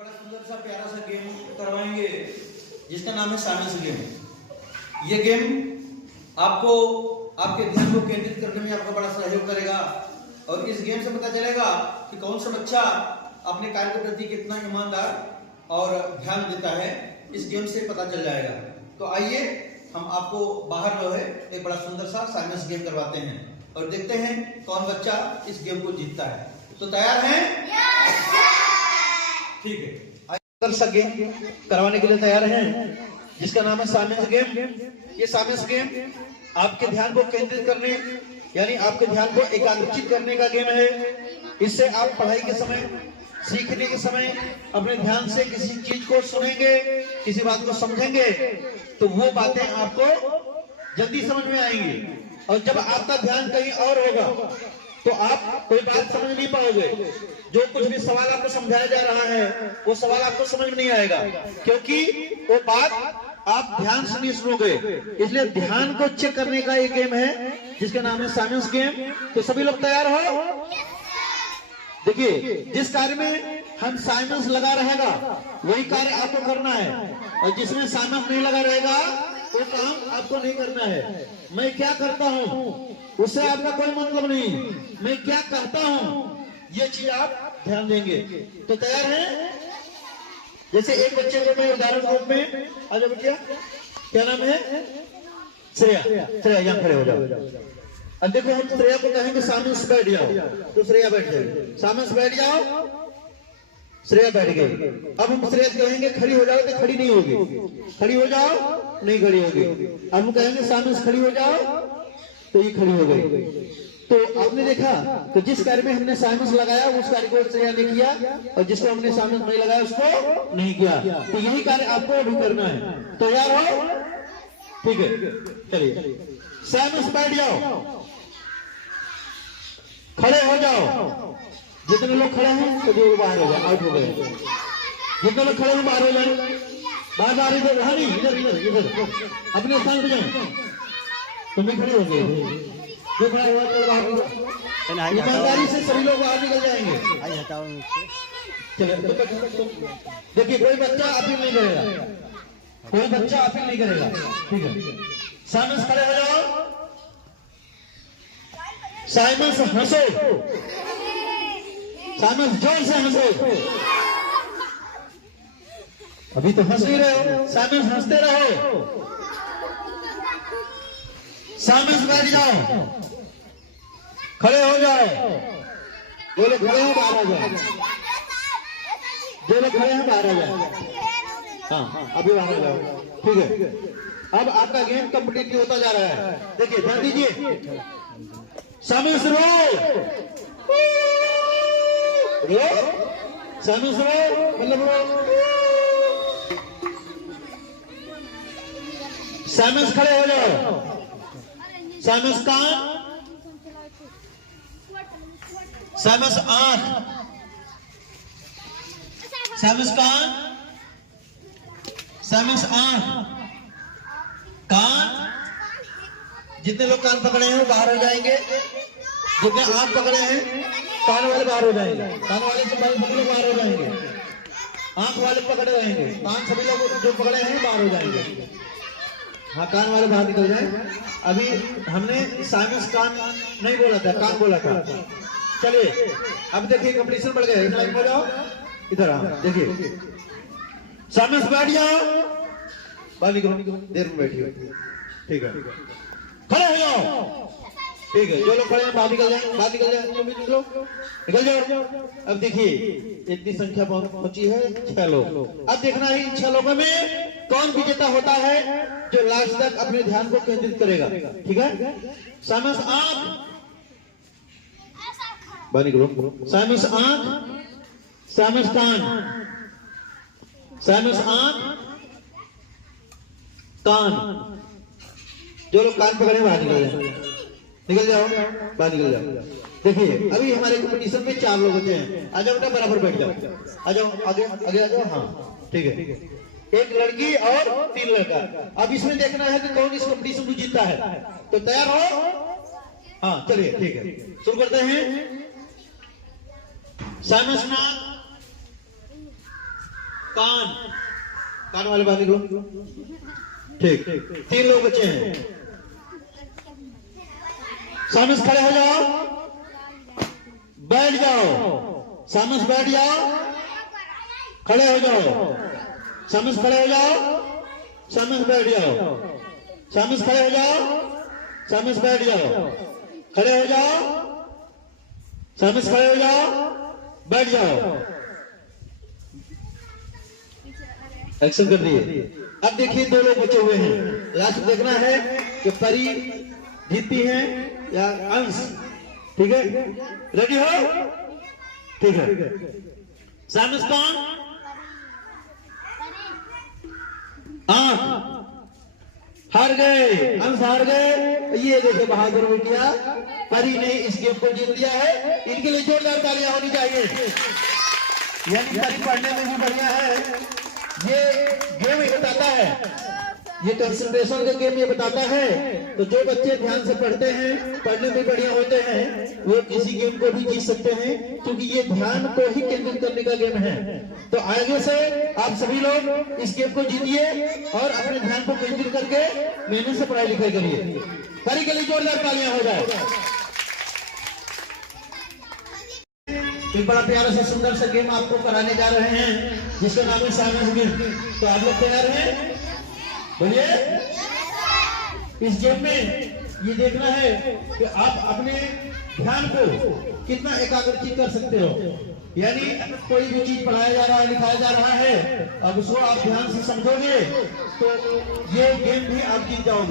बड़ा सुंदर सा प्यारा सा गेम करवाएंगे जिसका नाम है साइंस गेम। ये गेम आपको आपके ध्यान को केंद्रित करने में आपका बड़ा सहयोग करेगा और इस गेम से पता चलेगा कि कौन सा बच्चा अपने कार्य के प्रति कितना ईमानदार और ध्यान देता है। इस गेम से पता चल जाएगा। तो आइए हम आपको बाहर जो है एक बड़ा सुंदर सा साइंस गेम करवाते हैं और देखते हैं कौन बच्चा इस गेम को जीतता है। तो तैयार हैं? ठीक है, सुंदर सा गेम करवाने के लिए तैयार हैं जिसका नाम है साइंस गेम। ये साइंस गेम आपके ध्यान को केंद्रित करने यानी आपके ध्यान को एकाग्रचित करने का गेम है। इससे आप पढ़ाई के समय, सीखने के समय अपने ध्यान से किसी चीज को सुनेंगे, किसी बात को समझेंगे तो वो बातें आपको जल्दी समझ में आएंगी। और जब आपका ध्यान कहीं और होगा तो आप कोई बात समझ नहीं पाओगे। जो कुछ भी सवाल आपको समझाया जा रहा है वो सवाल आपको समझ में नहीं आएगा, क्योंकि वो बात आप ध्यान से नहीं सुनोगे। इसलिए ध्यान को चेक करने का एक गेम है जिसका नाम है साइंस गेम। तो सभी लोग तैयार हो? देखिए, जिस कार्य में हम साइंस लगा रहेगा वही कार्य आपको करना है और जिसमें साइंस नहीं लगा रहेगा वो काम आपको नहीं करना है। मैं क्या करता हूँ उससे आपका कोई मतलब नहीं, मैं क्या करता हूँ ये चीज आप ध्यान देंगे। तो तैयार हैं? जैसे एक बच्चे को मैं उदाहरण रूप में, आज बच्चा क्या नाम है? श्रेया। श्रेया यहाँ खड़े हो जाओ। अब देखो, हम श्रेया को कहेंगे सामने से बैठ जाओ तो श्रेया बैठ जाएगी। सामने से बैठ जाओ, श्रेया बैठ गई। अब हम श्रेया कहेंगे खड़ी हो जाओ तो खड़ी नहीं होगी, खड़ी हो जाओ नहीं खड़ी होगी। अब हम कहेंगे सामने से खड़ी हो जाओ तो ये खड़ी हो गई। तो आपने देखा, तो जिस कार्य में हमने साइंस लगाया उस कार्य को श्रेया ने किया और जिसको हमने साइंस नहीं लगाया उसको नहीं किया। तो यही कार्य आपको अभी करना है। तैयार हो? ठीक है, चलिए साइंस बैठ जाओ, खड़े हो जाओ। जितने लोग खड़े हैं तो वो बाहर हो गए, आउट हो गए। जितने लोग खड़े हैं बाहर हो जाए, बाहर आ रही है। हाँ नहीं, इधर इधर इधर अपने स्थान पे जाए। तुम भी खड़े हो गए, जो खड़ा हुआ तो बाहर होगा। ईमानदारी से सभी लोग बाहर निकल जाएंगे। चलो देखिए, कोई बच्चा अपील नहीं करेगा, कोई बच्चा अपील नहीं करेगा। ठीक है, साइंस खड़े हो जाओ। साइंस हंसो, साइंस जोर से हंसो। अभी तो हंस नहीं रहे हो, साइंस हंसते रहो। साइंस बैठ जाओ, खड़े हो जाओ। जो लोग खड़े हैं बाहर आ जाए, जो लोग खड़े हैं बाहर आ जाए। हाँ, अभी बाहर आ जाओ। ठीक है, अब आपका गेम कॉम्पिटिटिव होता जा रहा है। देखिए, ध्यान दीजिए। साइंस रो रो, साइंस रो मतलब रो। साइंस खड़े हो जाओ। साइंस कान, साइंस आंख, साइंस कान, साइंस आंख, कान। जितने लोग कान पकड़े हैं वो बाहर हो जाएंगे, जितने आंख पकड़े हैं कान वाले बाहर हो जाएंगे, कान वाले से सभी लोग बाहर हो जाएंगे। आंख वाले पकड़े रहेंगे, कान सभी लोग जो पकड़े हैं बाहर हो जाएंगे। हाँ, कान वाले बाहर निकल जाए। अभी हमने साइंस कान नहीं बोला था, कान बोला था। चलिए, अब देखिए कंपटीशन बढ़ गया। लाइन हो जाओ, इधर आओ। देखिए, साइंस बैठ जाओ, बाहर निकलो, देर में बैठिए। ठीक है, खड़े हो जाओ। ठीक है, जो लोग खड़े हैं बाहर निकल जाए, बाहर निकल जाए। तुम भी निकलो, निकल जाओ। अब देखिए, इतनी संख्या पहुंची है 6 लोग। अब देखना है इन 6 लोगों में कौन विजेता होता है जो लास्ट तक अपने ध्यान को केंद्रित करेगा। ठीक है, साइंस आंख, बाहर निकलो। साइंस आंख, साइंस कान, साइंस आंख, कान। जो लोग कान पकड़े बाहर निकल जाए, निकल जाओ, बाहर निकल जाओ। देखिए, अभी हमारे कंपटीशन में 4 लोग होते हैं। आ जाओ बेटा, बराबर बैठ जाओ। आ जाओ, आगे आगे आ जाओ। हाँ, ठीक है। एक लड़की और 3 लड़का। अब इसमें देखना है कि कौन इस कंपटीशन को जीतता है। तो तैयार हो? हाँ, चलिए, ठीक है, शुरू करते हैं। साइंस नाक, कान वाले वाले को ठीक। 3 लोग बचे हैं। सामने से खड़े हो जाओ, बैठ जाओ, सामने से बैठ जाओ, खड़े हो जाओ, सामने से खड़े हो जाओ, सामने से बैठ जाओ, सामने से खड़े हो जाओ, सामने से बैठ जाओ, खड़े हो जाओ, सामने से खड़े हो जाओ, बैठ जाओ। एक्शन कर दिए। अब देखिए 2 लोग बचे हुए हैं। लास्ट देखना है कि परी जीतती है या अंश। ठीक है, रेडी हो? ठीक है। सामने से कौन? हार गए, अंश हार गए। ये देखिए बहादुर बेटिया, परी ने इस गेम को जीत लिया है। इनके लिए जोरदार तालियां होनी चाहिए। यानी परी पढ़ने में भी बढ़िया है। ये गेम ये बताता है, ये कंसंट्रेशन का गेम ये बताता है। तो जो बच्चे ध्यान से पढ़ते हैं, पढ़ने में बढ़िया होते हैं, वो किसी गेम को भी जीत सकते हैं, क्योंकि ये ध्यान को ही केंद्रित करने का गेम है। तो आगे से आप सभी लोग इस गेम को जीतिए और अपने ध्यान को केंद्रित करके मेहनत से पढ़ाई लिखाई करिए। परी के लिए जोरदार तालियां हो जाए। एक बड़ा प्यारा सा सुंदर सा गेम आपको कराने जा रहे हैं, जिसका नाम है साइंस गेम। तो आप लोग तैयार हैं? बोलिए। इस गेम में ये देखना है कि आप अपने ध्यान को कितना एकाग्रचित कर सकते हो। यानी कोई भी चीज पढ़ाया जा रहा है, लिखाया जा रहा है, अब उसको आप ध्यान से समझोगे तो ये गेम भी आप जीत जाओगे।